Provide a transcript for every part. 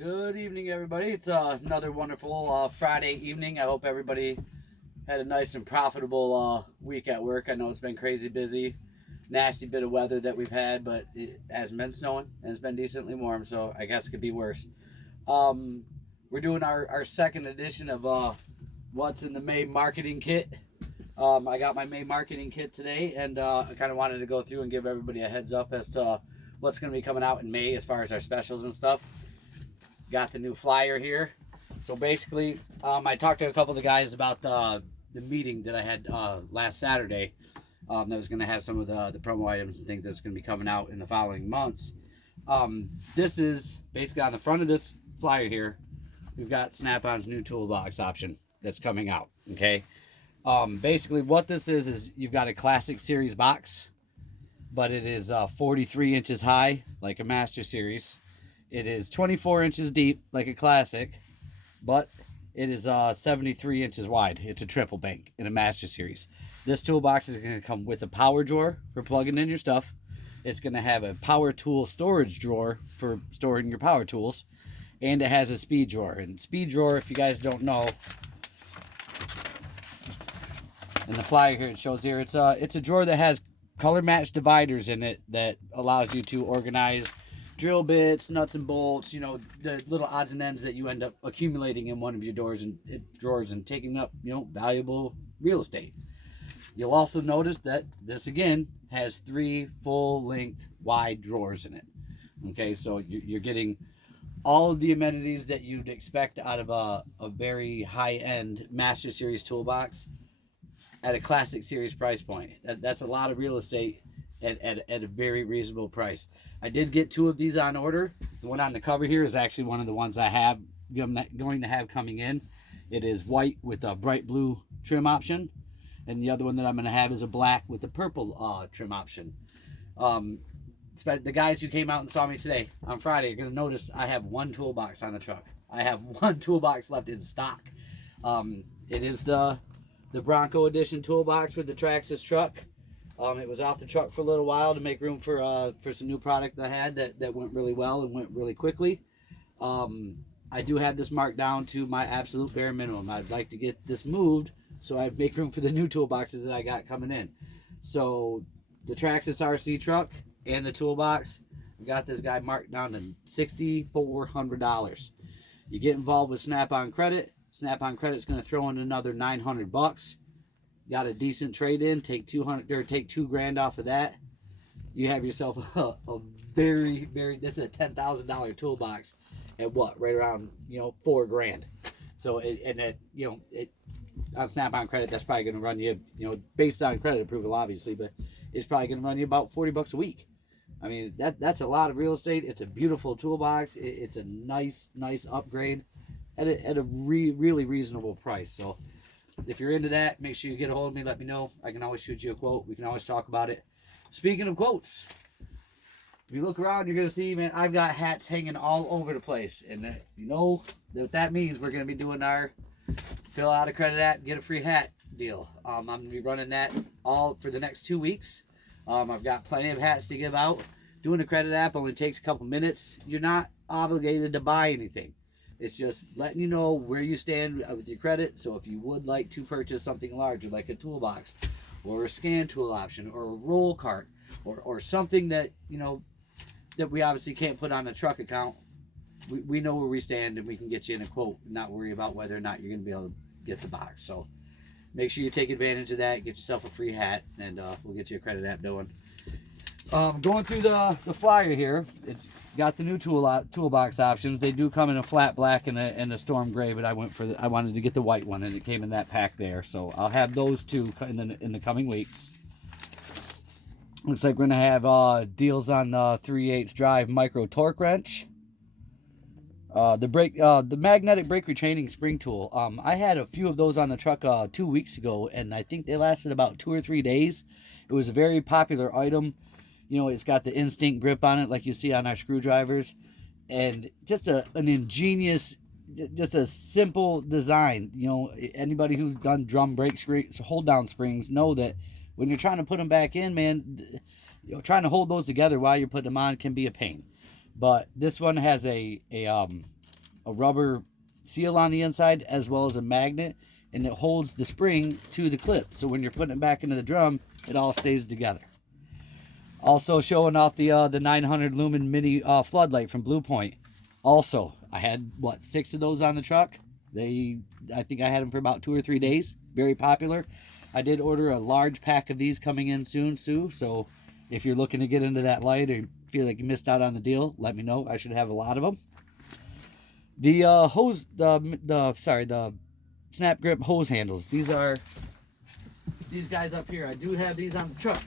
Good evening, everybody. It's another wonderful Friday evening. I hope everybody had a nice and profitable week at work. I know it's been crazy busy, nasty bit of weather that we've had, but it hasn't been snowing and it's been decently warm, so I guess it could be worse. Um, we're doing our second edition of what's in the May marketing kit. I got my May marketing kit today, and I kind of wanted to go through and give everybody a heads up as to what's going to be coming out in May as far as our specials and stuff. Got the new flyer here. So basically, I talked to a couple of the guys about the meeting that I had last Saturday that was going to have some of the promo items and things that's going to be coming out in the following months. This is basically on the front of this flyer here. We've got Snap-on's new toolbox option that's coming out. Okay. Basically, what this is you've got a classic series box, but it is 43 inches high, like a Master Series. It is 24 inches deep, like a classic, but it is 73 inches wide. It's a triple bank in a Master Series. This toolbox is going to come with a power drawer for plugging in your stuff. It's going to have a power tool storage drawer for storing your power tools, and it has a speed drawer. And speed drawer, if you guys don't know, in the flyer here it shows here, it's a drawer that has color matched dividers in it that allows you to organize drill bits, nuts and bolts, you know, the little odds and ends that you end up accumulating in one of your drawers and taking up, you know, valuable real estate. You'll also notice that this again has 3 full-length wide drawers in it. Okay, so you're getting all of the amenities that you'd expect out of a very high-end Master Series toolbox at a Classic Series price point. That's a lot of real estate at a very reasonable price. I did get 2 of these on order. The one on the cover here is actually one of the ones I have going to have coming in. It is white with a bright blue trim option, and the other one that I'm going to have is a black with a purple trim option. The guys who came out and saw me today on Friday are going to notice I have 1 toolbox on the truck. I have 1 toolbox left in stock. It is the Bronco Edition toolbox with the Traxxas truck. It was off the truck for a little while to make room for some new product that I had that went really well and went really quickly. I do have this marked down to my absolute bare minimum. I'd like to get this moved so I make room for the new toolboxes that I got coming in. So the Traxxas RC truck and the toolbox, I got this guy marked down to $6,400. You get involved with Snap-on Credit. Snap-on Credit's going to throw in another $900. Got a decent trade-in, take $2,000 off of that. You have yourself a very, this is a $10,000 toolbox at what, right around, you know, $4,000. So on Snap-on Credit, that's probably going to run you, you know, based on credit approval, obviously, but it's probably going to run you about $40 a week. I mean, that's a lot of real estate. It's a beautiful toolbox. It's a nice upgrade at a really reasonable price. So if you're into that, make sure you get a hold of me. Let me know. I can always shoot you a quote. We can always talk about it. Speaking of quotes, if you look around, you're going to see, man, I've got hats hanging all over the place. And you know what that means. We're going to be doing our fill out a credit app, get a free hat deal. I'm going to be running that all for the next 2 weeks. I've got plenty of hats to give out. Doing a credit app only takes a couple minutes. You're not obligated to buy anything. It's just letting you know where you stand with your credit. So if you would like to purchase something larger, like a toolbox or a scan tool option or a roll cart or something that, you know, that we obviously can't put on a truck account, we know where we stand and we can get you in a quote and not worry about whether or not you're going to be able to get the box. So make sure you take advantage of that. Get yourself a free hat, and we'll get you a credit app going. Going through the flyer here, it's got the new toolbox options. They do come in a flat black and a storm gray, but I wanted to get the white one, and it came in that pack there. So I'll have those 2 in the coming weeks. Looks like we're gonna have deals on the 3/8 drive micro torque wrench. The magnetic brake retraining spring tool. I had a few of those on the truck 2 weeks ago, and I think they lasted about 2 or 3 days. It was a very popular item. You know, it's got the instinct grip on it like you see on our screwdrivers, and just an ingenious, just a simple design. You know, anybody who's done drum brake hold down springs know that when you're trying to put them back in, man, you know, trying to hold those together while you're putting them on can be a pain. But this one has a a rubber seal on the inside as well as a magnet, and it holds the spring to the clip. So when you're putting it back into the drum, it all stays together. Also showing off the 900 lumen mini floodlight from Blue Point. Also, I had, what, 6 of those on the truck. I think I had them for about 2 or 3 days. Very popular. I did order a large pack of these coming in soon, Sue. So if you're looking to get into that light or feel like you missed out on the deal, let me know. I should have a lot of them. The the snap grip hose handles. These are these guys up here. I do have these on the truck.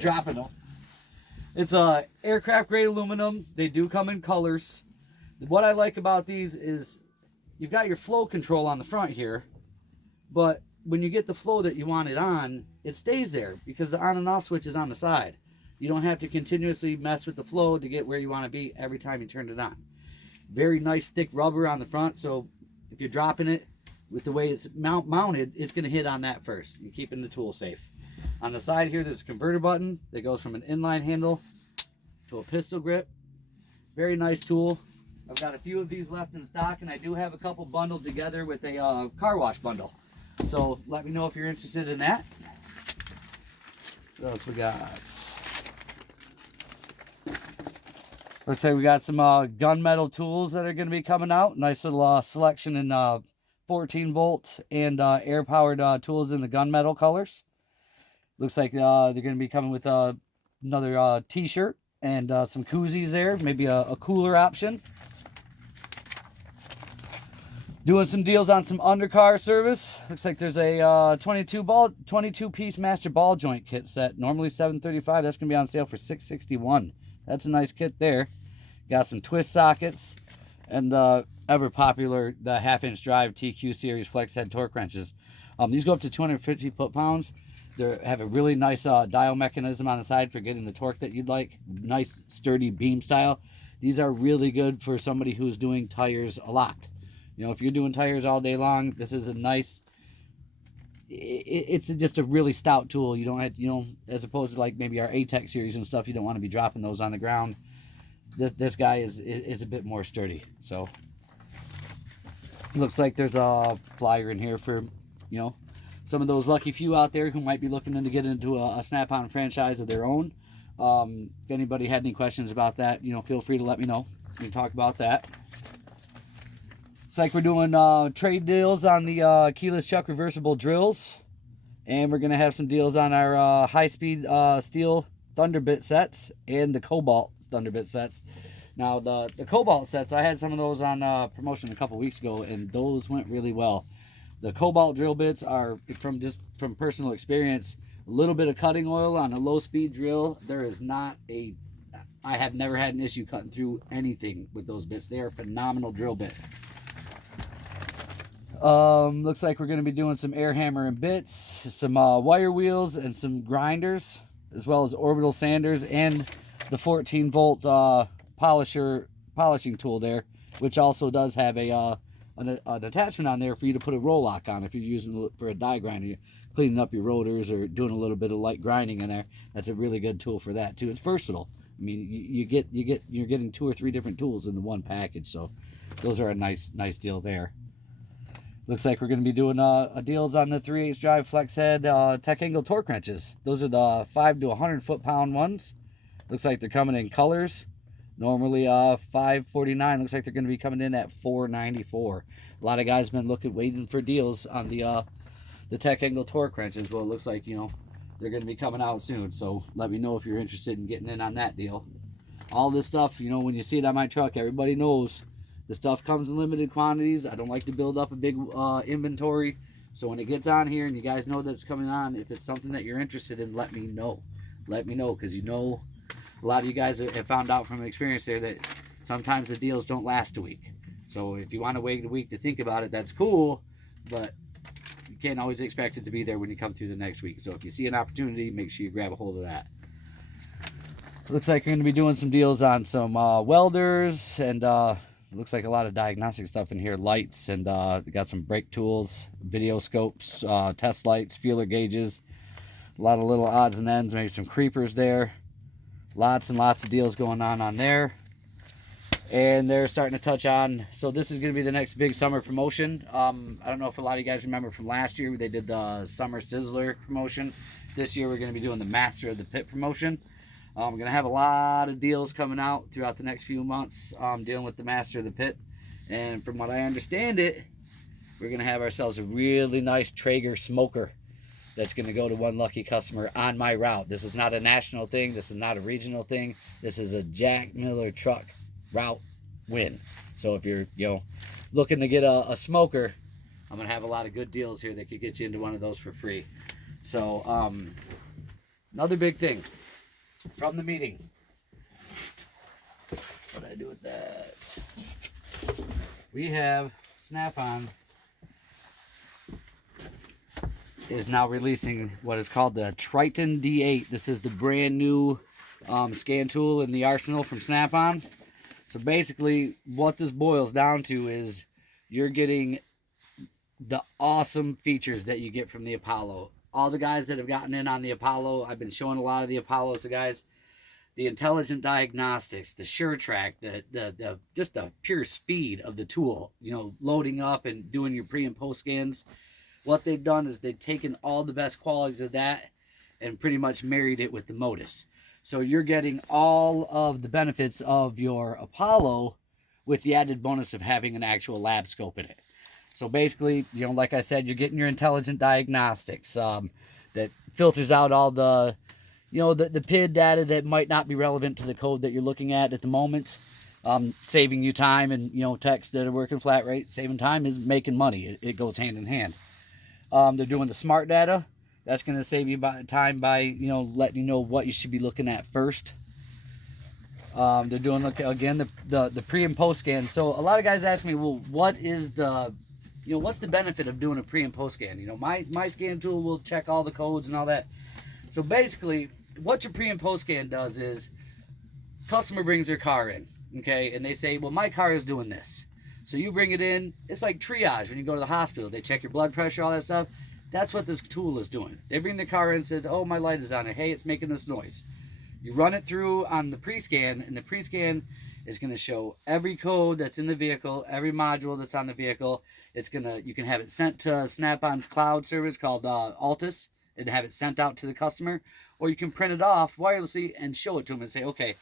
Dropping them. It's aircraft grade aluminum. They do come in colors. What I like about these is you've got your flow control on the front here, but when you get the flow that you want it on, it stays there because the on and off switch is on the side. You don't have to continuously mess with the flow to get where you want to be every time you turn it on. Very nice thick rubber on the front, so if you're dropping it with the way it's mounted, it's going to hit on that first. You're keeping the tool safe. On the side here, there's a converter button that goes from an inline handle to a pistol grip. Very nice tool. I've got a few of these left in stock, and I do have a couple bundled together with a car wash bundle. So let me know if you're interested in that. What else we got? Let's say we got some gunmetal tools that are going to be coming out. Nice little selection in 14 volt and air powered tools in the gunmetal colors. Looks like they're going to be coming with another t-shirt and some koozies there. Maybe a cooler option. Doing some deals on some undercar service. Looks like there's a 22 piece master ball joint kit set. Normally $735. That's going to be on sale for $661. That's a nice kit there. Got some twist sockets and the ever popular the 1/2-inch drive TQ series flex head torque wrenches. These go up to 250 foot-pounds. They have a really nice dial mechanism on the side for getting the torque that you'd like. Nice sturdy beam style. These are really good for somebody who's doing tires a lot. You know, if you're doing tires all day long, this is a nice. It's just a really stout tool. You don't have, as opposed to like maybe our ATEC series and stuff, you don't want to be dropping those on the ground. This guy is a bit more sturdy. So looks like there's a flyer in here for, some of those lucky few out there who might be looking to get into a Snap-on franchise of their own. If anybody had any questions about that, feel free to let me know. We can talk about that. It's like we're doing trade deals on the keyless chuck reversible drills, and we're gonna have some deals on our high-speed steel Thunderbit sets and the Cobalt Thunderbit sets. Now the Cobalt sets, I had some of those on promotion a couple weeks ago, and those went really well. The Cobalt drill bits are from personal experience. A little bit of cutting oil on a low-speed drill. I have never had an issue cutting through anything with those bits. They are a phenomenal drill bit. Looks like we're going to be doing some air hammer and bits, some wire wheels, and some grinders, as well as orbital sanders and the 14 volt polishing tool there, which also does have an attachment on there for you to put a roll lock on if you're using it for a die grinder. You're cleaning up your rotors or doing a little bit of light grinding in there. That's a really good tool for that too. It's versatile. I mean, you're getting 2 or 3 different tools in the one package, so those are a nice deal there. Looks like we're going to be doing deals on the 3/8 drive flex head tech angle torque wrenches. Those are the 5 to 100 foot-pound ones. Looks like they're coming in colors. Normally $549. Looks like they're going to be coming in at $494. A lot of guys been waiting for deals on the tech angle torque wrenches. Well, it looks like they're going to be coming out soon. So let me know if you're interested in getting in on that deal. All this stuff, when you see it on my truck, everybody knows. The stuff comes in limited quantities. I don't like to build up a big inventory. So when it gets on here and you guys know that it's coming on, if it's something that you're interested in, let me know. Let me know, because a lot of you guys have found out from experience there that sometimes the deals don't last a week. So if you want to wait a week to think about it, that's cool. But you can't always expect it to be there when you come through the next week. So if you see an opportunity, make sure you grab a hold of that. Looks like you're going to be doing some deals on some welders and... looks like a lot of diagnostic stuff in here. Lights and we got some brake tools, video scopes, test lights, feeler gauges, a lot of little odds and ends, maybe some creepers there. Lots and lots of deals going on there. and they're starting to touch on. So this is going to be the next big summer promotion. I don't know if a lot of you guys remember from last year, they did the Summer Sizzler promotion. This year we're going to be doing the Master of the Pit promotion. We're going to have a lot of deals coming out throughout the next few months dealing with the Master of the Pit. And from what I understand it, we're going to have ourselves a really nice Traeger smoker that's going to go to one lucky customer on my route. This is not a national thing. This is not a regional thing. This is a Jack Miller truck route win. So if you're, looking to get a smoker, I'm going to have a lot of good deals here that could get you into one of those for free. So another big thing from the meeting. What did I do with that? We have Snap-on is now releasing what is called the Triton D8. This is the brand new scan tool in the arsenal from Snap-on. So basically what this boils down to is you're getting the awesome features that you get from the Apollo. All the guys that have gotten in on the Apollo, I've been showing a lot of the Apollos to guys. The intelligent diagnostics, the SureTrack, the just the pure speed of the tool, loading up and doing your pre and post scans. What they've done is they've taken all the best qualities of that and pretty much married it with the Modus. So you're getting all of the benefits of your Apollo with the added bonus of having an actual lab scope in it. So basically, like I said, you're getting your intelligent diagnostics that filters out all the, the PID data that might not be relevant to the code that you're looking at the moment, saving you time. And, techs that are working flat rate, saving time is making money. It goes hand in hand. They're doing the smart data. That's going to save you time by, letting you know what you should be looking at first. They're doing, again, the pre and post scan. So a lot of guys ask me, well, what is the, what's the benefit of doing a pre and post scan? My scan tool will check all the codes and all that. So basically, what your pre and post scan does is, customer brings their car in, okay, and they say, well, my car is doing this. So you bring it in. It's like triage when you go to the hospital. They check your blood pressure, all that stuff. That's what this tool is doing. They bring the car in and says, oh, my light is on it. Hey, it's making this noise. You run it through on the pre-scan, and the pre-scan is going to show every code that's in the vehicle, every module that's on the vehicle. You can have it sent to Snap-on's cloud service called Altus and have it sent out to the customer, or you can print it off wirelessly and show it to them and say, okay,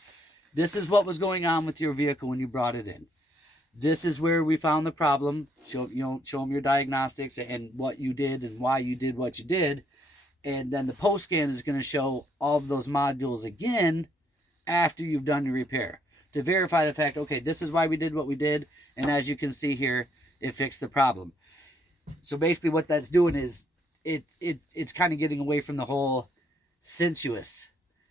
this is what was going on with your vehicle when you brought it in. This is where we found the problem. Show them your diagnostics and what you did and why you did what you did. And then the post scan is going to show all of those modules again after you've done your repair to verify the fact, okay, this is why we did what we did. And as you can see here, it fixed the problem. So basically what that's doing is it's kind of getting away from the whole sensuous.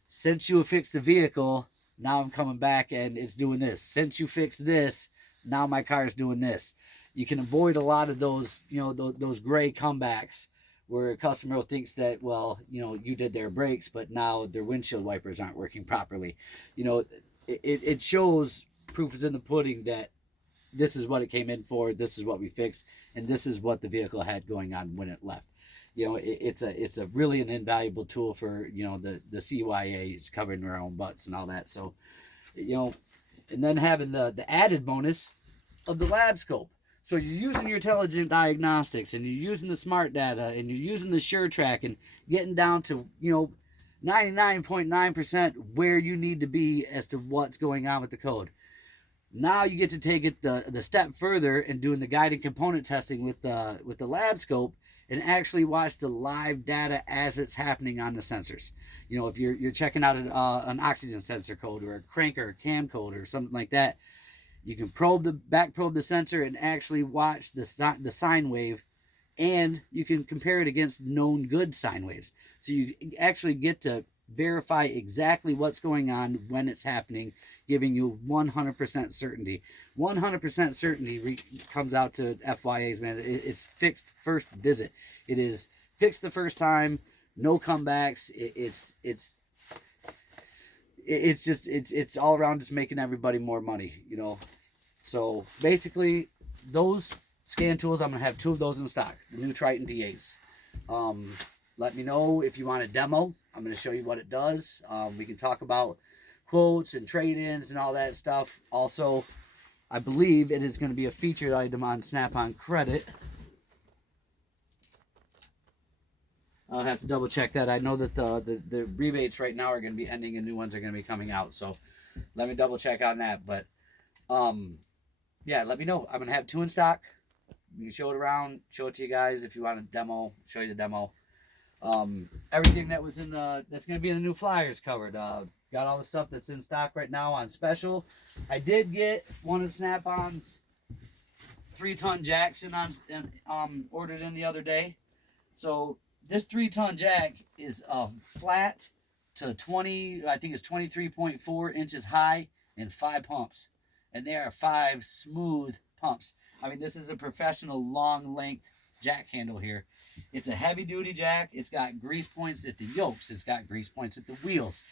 Since you fixed the vehicle, now I'm coming back and it's doing this. Since you fixed this, now my car is doing this. You can avoid a lot of those, those gray comebacks where a customer thinks that, well, you did their brakes, but now their windshield wipers aren't working properly. It shows, proof is in the pudding, that this is what it came in for, this is what we fixed, and this is what the vehicle had going on when it left. It's a really an invaluable tool for, the CYAs covering their own butts and all that. So, and then having the added bonus of the lab scope. So you're using your intelligent diagnostics and you're using the smart data and you're using the SureTrack and getting down to, 99.9% where you need to be as to what's going on with the code. Now you get to take it the step further and doing the guided component testing with the lab scope and actually watch the live data as it's happening on the sensors. If you're checking out an oxygen sensor code or a crank or a cam code or something like that, you can back probe the sensor and actually watch the sine wave, and you can compare it against known good sine waves. So you actually get to verify exactly what's going on when it's happening, giving you 100% certainty. 100% certainty comes out to FYAs, man. It's fixed first visit. It is fixed the first time, no comebacks. It's all around just making everybody more money, So basically, those scan tools, I'm gonna have 2 of those in stock, the new Triton D8s. Let me know if you want a demo. I'm gonna show you what it does. We can talk about quotes and trade-ins and all that stuff. Also, I believe it is going to be a featured item on Snap-on Credit. I'll have to double check that. I know that the rebates right now are going to be ending and new ones are going to be coming out. So let me double check on that. But yeah, let me know. I'm going to have 2 in stock. You can show it around, show it to you guys if you want a demo, show you the demo. Everything that was in that's going to be in the new flyers covered. Got all the stuff that's in stock right now on special. I did get one of Snap-on's 3-ton jacks ordered in the other day. So this 3-ton jack is flat to 20, I think it's 23.4 inches high and 5 pumps. And they are 5 smooth pumps. I mean, this is a professional long length jack handle here. It's a heavy duty jack. It's got grease points at the yokes. It's got grease points at the wheels.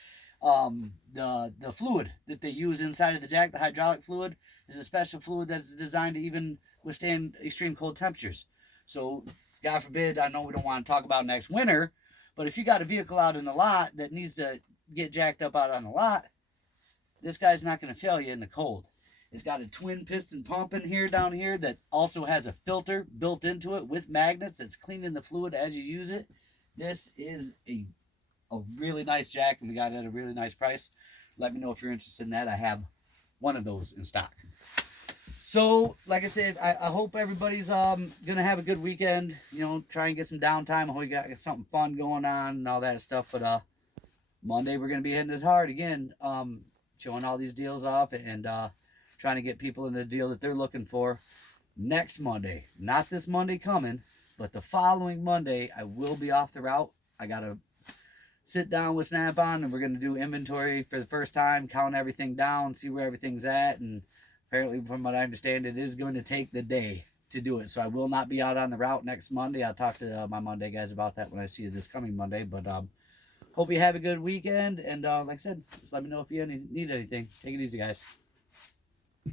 The fluid that they use inside of the jack, the hydraulic fluid, is a special fluid that's designed to even withstand extreme cold temperatures. So, God forbid, I know we don't want to talk about next winter, but if you got a vehicle out in the lot that needs to get jacked up out on the lot, this guy's not going to fail you in the cold. It's got a twin piston pump in here, down here, that also has a filter built into it with magnets that's cleaning the fluid as you use it. This is a really nice jack, and we got it at a really nice price. Let me know if you're interested in that. I have one of those in stock. So, like I said, I hope everybody's gonna have a good weekend. You know, try and get some downtime. I hope you got something fun going on and all that stuff. But Monday we're gonna be hitting it hard again, showing all these deals off and trying to get people in the deal that they're looking for. Next Monday, not this Monday coming, but the following Monday, I will be off the route. I gotta sit down with Snap-on and we're gonna do inventory for the first time, count everything down, see where everything's at, and apparently, from what I understand, it is going to take the day to do it. So I will not be out on the route next Monday. I'll talk to my Monday guys about that when I see you this coming Monday. But hope you have a good weekend. And like I said, just let me know if you need anything. Take it easy, guys.